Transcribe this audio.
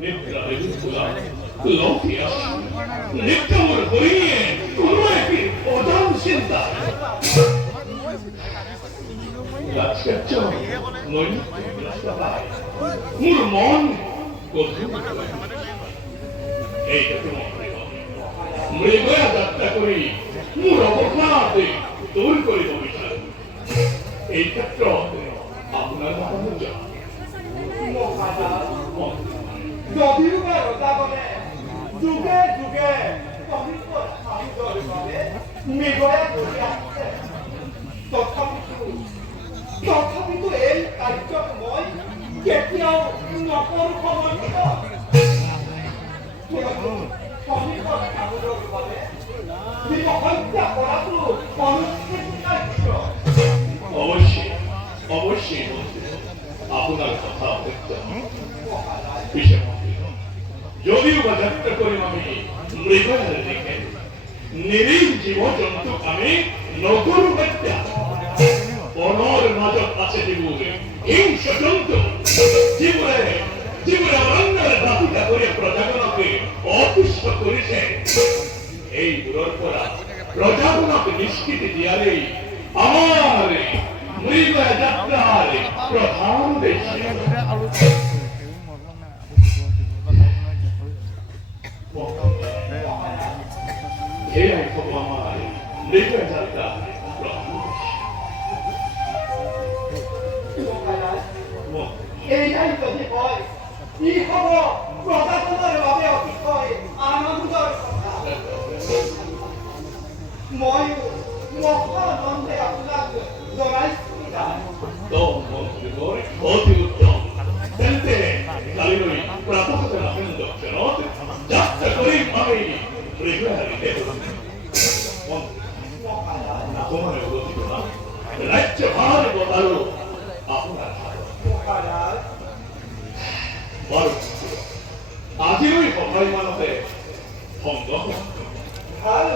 নিদ্রায় লোকিয়া নিত্যমূর হইয়ে কোনো একটি অজান চিন্তা মোর মন এইটাকে মৃগয়া যাত্রা করি মোর অবসাদে দূর করিব বিচার এই ক্ষেত্র আপনার মতামত যদিও বা ৰজাগণে যুগে যুগে পবিত্ৰ সামুদ্ৰৰ বাবে মৃগয়া কৰি আহিছে তথাপিতো এই কাৰ্যক মই কেতিয়াও নকৰো সমৰ্থিত সমীপৰ সামুদ্ৰৰ বাবে হত্যা কৰাটো অনুচিত কাৰ্য অবশ্যই অবশ্যই আপনার কথা যদিও বা যাত্রা করি আমি মৃগয়ার দিকে নিরীহ জীব জন্তু আমি নগর হত্যা বনর নজর আছে জীবনে হিংস জন্তু জীবনে অরণ্যের বাতিটা করে প্রজাগণকে অতুষ্ট করেছে এই দূর করা প্রজাগণকে নিষ্কৃতি দিয়ারে আমার মৃগয়া যাত্রার প্রধান উদ্দেশ্য এই আমার মৃগয়া যাত্রা এইটাই যদি হয় ই হব প্ৰজাজনৰ বাবে অতিশয় আনন্দৰ কথা ময়ো মহানন্দে আপোনাক জনাইছো অতি উত্তম তেন্তে কালিলৈ প্ৰাতঃকাল দক্ষিণত যাত্ৰা কৰি আমি মৃগয়াৰীতে অকমান উন্নতি কৰা ৰাজ্যভাৰ বতাৰো আপোনাৰ আজিলৈ সভাইমানতে সংগ্ৰহ ভাল